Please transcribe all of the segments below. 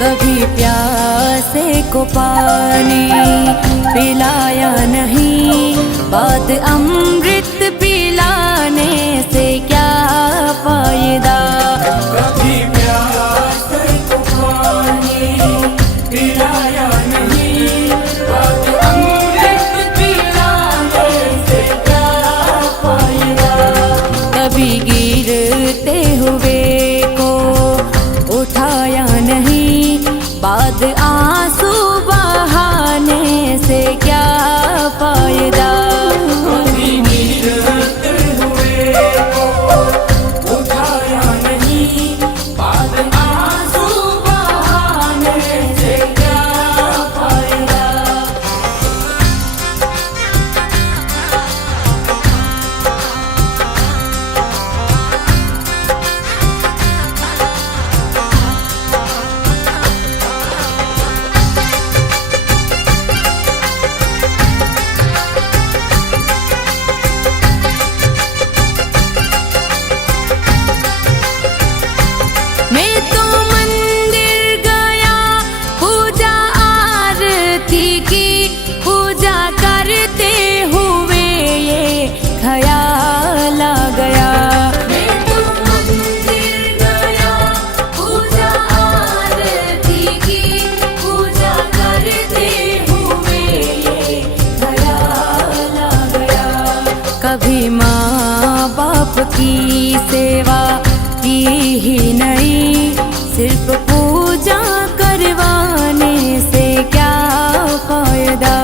कभी प्यासे को पानी पिलाया नहीं, बाद अमृत पिलाने से क्या फायदा। कभी प्यासे को पानी पिलाया नहीं, बाद अमृत पिलाने से क्या फायदा। कभी गिरते हुए को उठाया नहीं, बाद आंसू बहाने से क्या फायदा। कभी गिरते हुए को उठाया नहीं, बाद आंसू बहाने से क्या फायदा। मैं तो मंदिर गया, पूजा आरती की, पूजा करते हुए ये ख्याल आ गया। मैं तो मंदिर गया, पूजा आरती की, पूजा करते हुए ये ख्याल आ गया। कभी माँ बाप की सेवा की ही नहीं, सिर्फ पूजा करवाने से क्या फायदा।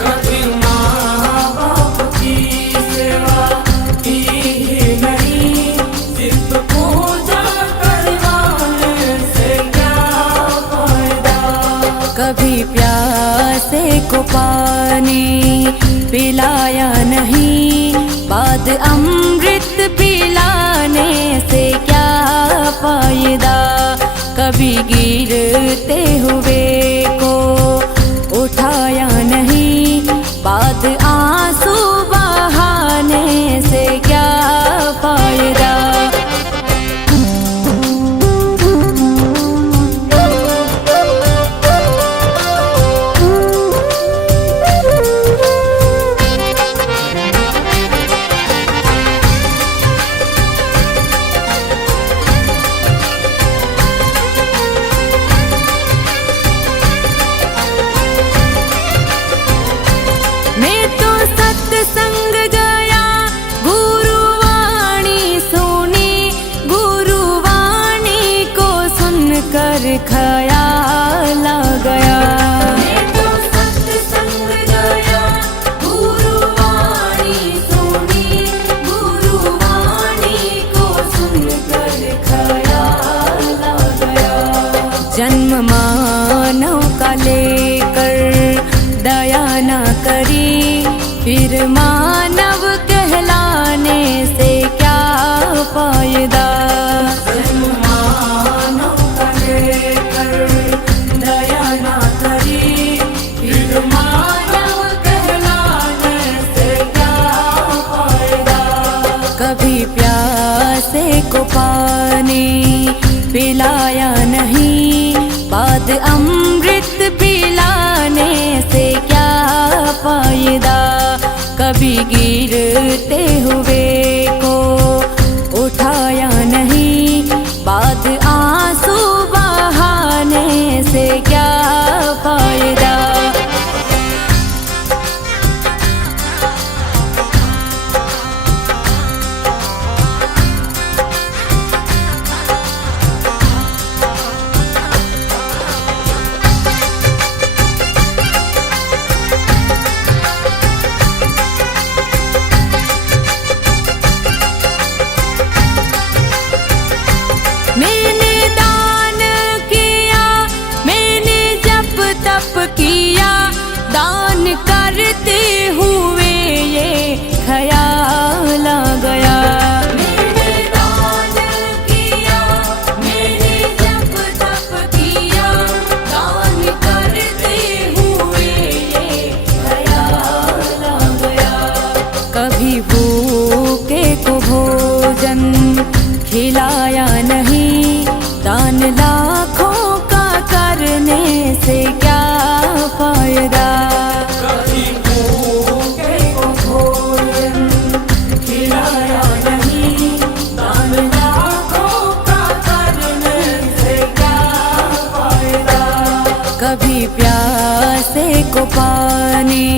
कभी माँ बाप की सेवा की ही नहीं, सिर्फ पूजा करवाने से क्या फायदा। कभी प्यासे को पानी पिलाया नहीं, बाद अमृत पिलाने से क्या फायदा। कभी गिरते हुए को उठाया नहीं, बाद आंसू बहाने से क्या फायदा। मैं तो सत्संग गया, गुरुवाणी सुनी, गुरुवाणी को सुनकर ख्याल आ गया। मैं तो सत्संग गया, गुरुवाणी सुनी, गुरुवाणी को सुनकर ख्याल आ गया। जन्म मानव का लेकर दया न करी, फिर मानव कहलाने से क्या फायदा। जन्म मानव का लेकर दया न करी, फिर मानव कहलाने से क्या फायदा। कभी प्यासे को पानी पिलाया नहीं, बाद अमृत पिलाने से क्या फायदा। कभी गिरते हुए को उठाया नहीं, बाद आंसू बहाने से क्या फायदा। मैंने दान किया, मैंने जप तप किया, दान करते हुए ये ख्याल आ गया। मैंने दान किया, मैंने जप तप किया, दान करते हुए ये ख्याल आ गया। कभी भूखे को भोजन खिलाया नहीं, दान लाखों का फायदा। कभी भूखे को भोजन खिलाया नहीं, दान लाखों का करने से क्या फायदा। कभी प्यासे को पानी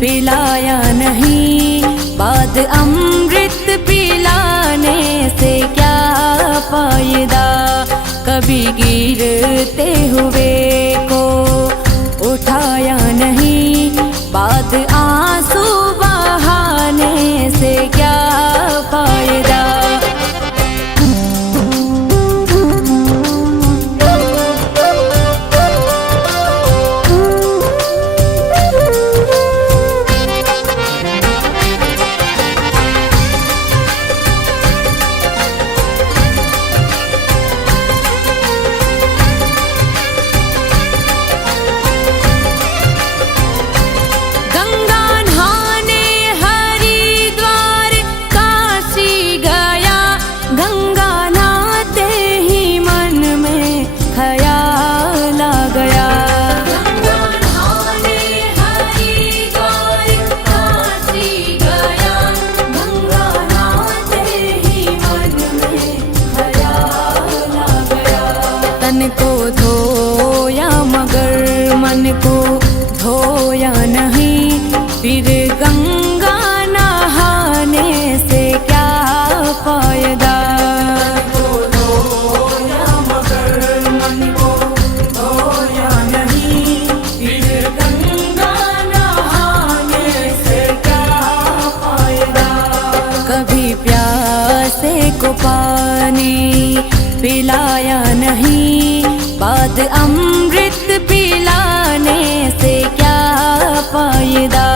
पिलाया नहीं, बाद अमृत पिलाने से क्या फायदा। कभी गिरते हुए को उठाया नहीं, बाद आंसू बहाने से क्या फायदा। तन को धोया मगर मन को धोया नहीं, फिर गंगा नहाने से क्या फायदा। धोया मगर मन को धोया नहीं, फिर गंगा नहाने से क्या फायदा। कभी प्यासे को पानी पिलाया नहीं, बाद अमृत पिलाने से क्या फायदा।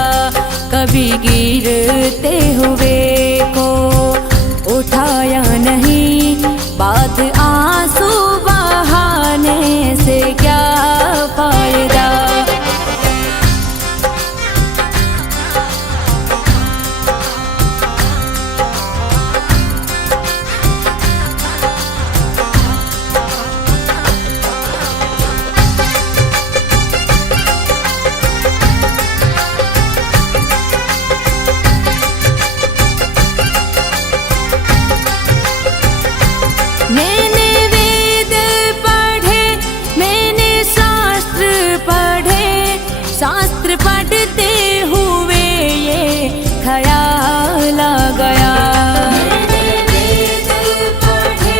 कभी गिरते हुए को उठाया नहीं, बाद आंसू बहाने से क्या फायदा। मैंने वेद पढ़े, मैंने शास्त्र पढ़े, शास्त्र पढ़ते हुए ये ख्याल आ गया। मैंने वेद पढ़े,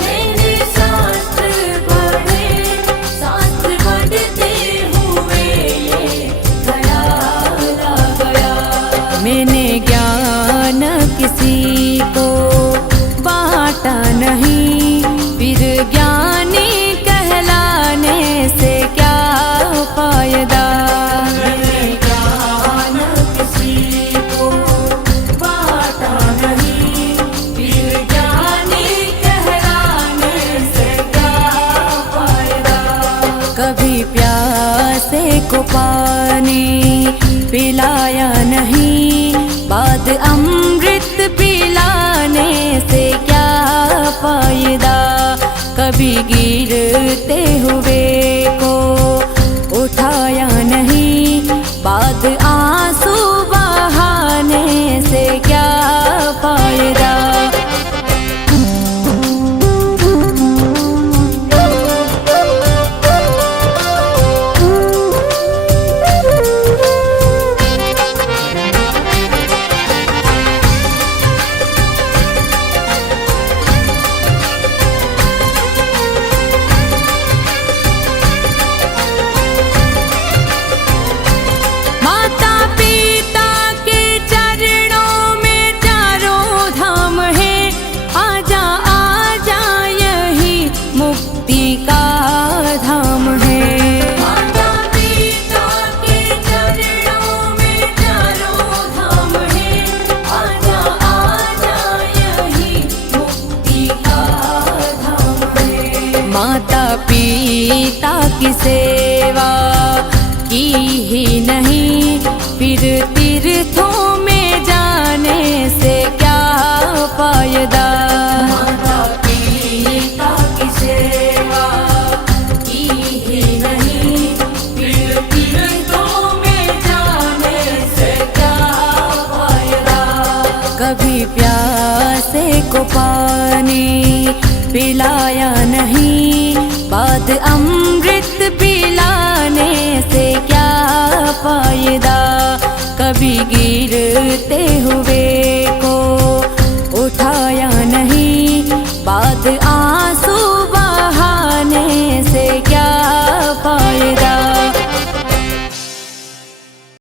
मैंने शास्त्र पढ़े, शास्त्र पढ़ते हुए ये ख्याल आ गया। मैंने ज्ञान किसी को बांटा नहीं, फिर ज्ञानी कहलाने से क्या फायदा। मैंने ज्ञान किसी को बांटा नहीं, फिर ज्ञानी कहलाने से क्या फायदा। कभी प्यासे को पानी पिलाया नहीं, बाद अमृत पिलाने से क्या फायदा। कभी गिरते हुए को उठाया नहीं, बाद आंसू बहाने से क्या फायदा। माता पिता की सेवा की ही नहीं, फिर तीर्थों में जाने से क्या फायदा। माता पिता की सेवा की ही नहीं, फिर तीर्थों पिलाया नहीं, बाद अमृत पिलाने से क्या फायदा। कभी गिरते हुए को उठाया नहीं, बाद